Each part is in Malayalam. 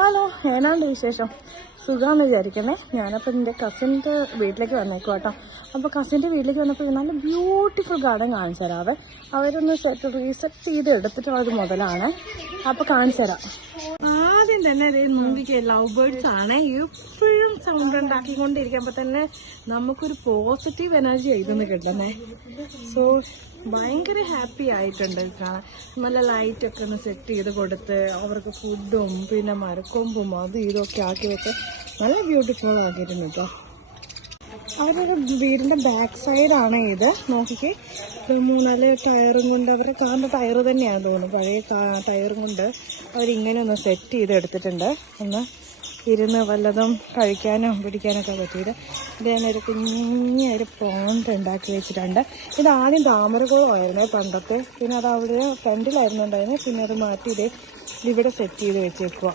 ഹലോ, ഏതാണ്ട് വിശേഷം? സുഖമാണെന്ന് വിചാരിക്കണേ. ഞാനപ്പോൾ എൻ്റെ കസിൻ്റെ വീട്ടിലേക്ക് വന്നേക്കും കേട്ടോ. അപ്പോൾ കസിൻ്റെ വീട്ടിലേക്ക് വന്നപ്പോൾ നല്ല ബ്യൂട്ടിഫുൾ ഗാർഡൻ കാണിച്ചു തരാവേ. അവരൊന്ന് റീസെറ്റ് ചെയ്ത് എടുത്തിട്ടുള്ളൊരു മുതലാണ്. അപ്പോൾ കാണിച്ചു തരാം. ആദ്യം തന്നെ നോക്കിക്കുക, ലവ് ബേർഡ്സ് ആണ്. എപ്പോഴും സൗണ്ട് ഉണ്ടാക്കിക്കൊണ്ടിരിക്കുമ്പോൾ തന്നെ നമുക്കൊരു പോസിറ്റീവ് എനർജി ഇതൊന്ന് കിട്ടുന്നേ. സോ ഭയങ്കര ഹാപ്പി ആയിട്ടുണ്ട്. നല്ല ലൈറ്റൊക്കെ ഒന്ന് സെറ്റ് ചെയ്ത് കൊടുത്ത് അവർക്ക് ഫുഡും പിന്നെ മരക്കൊമ്പും അതും ഇതൊക്കെ ആക്കി വെച്ച് നല്ല ബ്യൂട്ടിഫുൾ ആക്കിയിരുന്നു കേട്ടോ. അവരൊരു വീടിൻ്റെ ബാക്ക് സൈഡാണ് ഇത്. നോക്കിക്കേ, 3-4 ടയറും കൊണ്ട്, അവരുടെ കാറിൻ്റെ ടയർ തന്നെയാണ് തോന്നുന്നു, പഴയ ടയറും കൊണ്ട് അവരിങ്ങനെ ഒന്ന് സെറ്റ് ചെയ്ത് എടുത്തിട്ടുണ്ട്. ഒന്ന് ഇരുന്ന് വല്ലതും കഴിക്കാനോ പിടിക്കാനൊക്കെ പറ്റിയത്. ഇതേനൊരു കുഞ്ഞൊരു പോണ്ട് ഉണ്ടാക്കി വെച്ചിട്ടുണ്ട്. ഇത് ആദ്യം താമരക്കുളമായിരുന്നു പണ്ടത്തെ, പിന്നെ അത് അവിടെ ഫ്രണ്ടിലായിരുന്നു ഉണ്ടായിരുന്നത്. പിന്നെ അത് മാറ്റി ഇതിവിടെ സെറ്റ് ചെയ്ത് വെച്ചേക്കുക.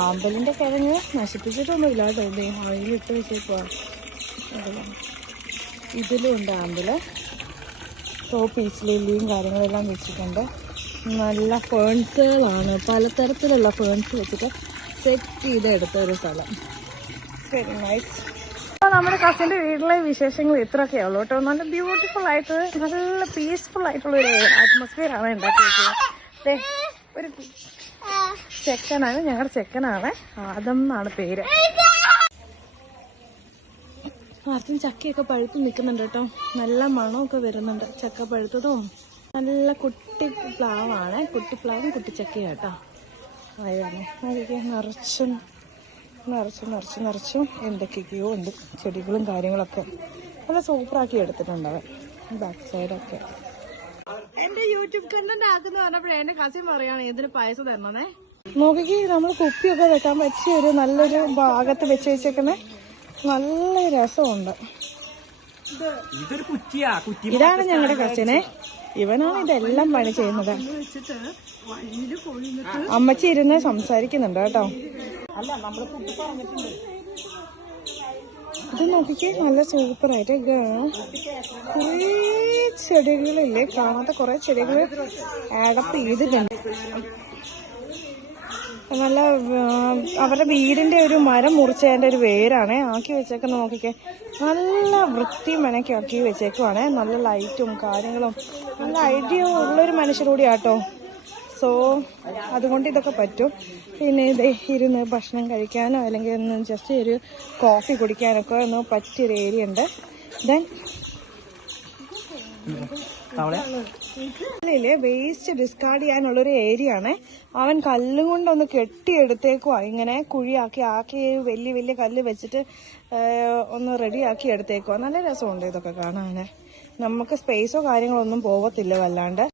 ആമ്പലിൻ്റെ കിഴങ്ങ് നശിപ്പിച്ചിട്ടൊന്നുമില്ല കേട്ടോ, ഇത് ഓയിലിട്ട് വെച്ചേക്കുക. ഇതിലും ഉണ്ട് ആമ്പല്. പീച്ച് ലില്ലിയും കാര്യങ്ങളെല്ലാം വെച്ചിട്ടുണ്ട്. നല്ല ഫേൺസുകളാണ്, പലതരത്തിലുള്ള ഫേൺസ് വെച്ചിട്ട് സെറ്റ് ചെയ്ത് എടുത്ത ഒരു സ്ഥലം. Very nice. അപ്പോൾ നമ്മുടെ കസിൻ്റെ വീട്ടിലെ വിശേഷങ്ങൾ ഇത്രയൊക്കെ ഉള്ളൂ കേട്ടോ. നല്ല ബ്യൂട്ടിഫുൾ ആയിട്ട് നല്ല പീസ്ഫുൾ ആയിട്ടുള്ളൊരു അറ്റ്മോസ്ഫിയറാണ് ഉണ്ടാക്കി വെച്ചത്. ഒരു ചെക്കനാണ്, ഞങ്ങളുടെ ചെക്കനാണ്, ആദം എന്നാണ് പേര്. ആദ്യം ചക്കയൊക്കെ പഴുത്ത് നിൽക്കുന്നുണ്ട് കേട്ടോ. നല്ല മണമൊക്കെ വരുന്നുണ്ട്, ചക്ക പഴുത്തതും. നല്ല കുട്ടി പ്ലാവാണ്, കുട്ടിപ്ലാവും കുട്ടിച്ചക്കയും കേട്ടോ. അതാണ് അതൊക്കെ നിറച്ചും എന്തൊക്കെയൊക്കെയോ ഉണ്ട്, ചെടികളും കാര്യങ്ങളൊക്കെ നല്ല സൂപ്പറാക്കി എടുത്തിട്ടുണ്ട് അവൻ. ബാക്ക് സൈഡൊക്കെ എൻ്റെ യൂട്യൂബ് കണ്ടന്റ് ആക്കുന്ന പറഞ്ഞപ്പോഴേ എൻ്റെ കസിൻ പറയാണ് ഇതിന് പായസം തരണേ. നോക്കിക്കേ, നമ്മൾ കുപ്പിയൊക്കെ വെക്കാൻ പറ്റിയ ഒരു നല്ലൊരു ഭാഗത്ത് വെച്ച് വെച്ചേക്കുന്നേ. നല്ല രസമുണ്ട്. ഇതാണ് ഞങ്ങളുടെ കസിനെ. ഇവനാണ് ഇതെല്ലാം പണി ചെയ്യുന്നത്. അമ്മച്ചി ഇരുന്ന് സംസാരിക്കുന്നുണ്ട് കേട്ടോ. ഇത് നോക്കിക്കേ, നല്ല സൂപ്പറായിട്ട് കുറേ ചെടികളില്ലേ, കാണാത്ത കുറേ ചെടികൾ ആഡപ്പ് ചെയ്തിട്ടുണ്ട്. നല്ല അവരുടെ വീടിന്റെ ഒരു മരം മുറിച്ചതിന്റെ ഒരു വേരാണ് ആക്കി വെച്ചേക്കുന്നത്. നോക്കിക്കേ, നല്ല വൃത്തി മെനക്കി ആക്കി വെച്ചേക്കുവാണ്. നല്ല ലൈറ്റും കാര്യങ്ങളും, നല്ല ഐഡിയ ഉള്ളൊരു മനുഷ്യരോടെയാട്ടോ. സോ അതുകൊണ്ട് ഇതൊക്കെ പറ്റും. പിന്നെ ഇത് ഇരുന്ന് ഭക്ഷണം കഴിക്കാനോ അല്ലെങ്കിൽ ഒന്ന് ജസ്റ്റ് ഒരു കോഫി കുടിക്കാനൊക്കെ ഒന്ന് പറ്റിയൊരു ഏരിയ ഉണ്ട്. ദെൻ വേസ്റ്റ് ഡിസ്കാർഡ് ചെയ്യാനുള്ളൊരു ഏരിയ ആണ്. അവൻ കല്ലും കൊണ്ടൊന്ന് കെട്ടിയെടുത്തേക്കുവാ, ഇങ്ങനെ കുഴിയാക്കി വലിയ കല്ല് വെച്ചിട്ട് ഒന്ന് റെഡിയാക്കി എടുത്തേക്കുവാ. നല്ല രസമുണ്ട് ഇതൊക്കെ കാണാൻ. നമുക്ക് സ്പേസോ കാര്യങ്ങളോ ഒന്നും പോകത്തില്ല വല്ലാണ്ട്.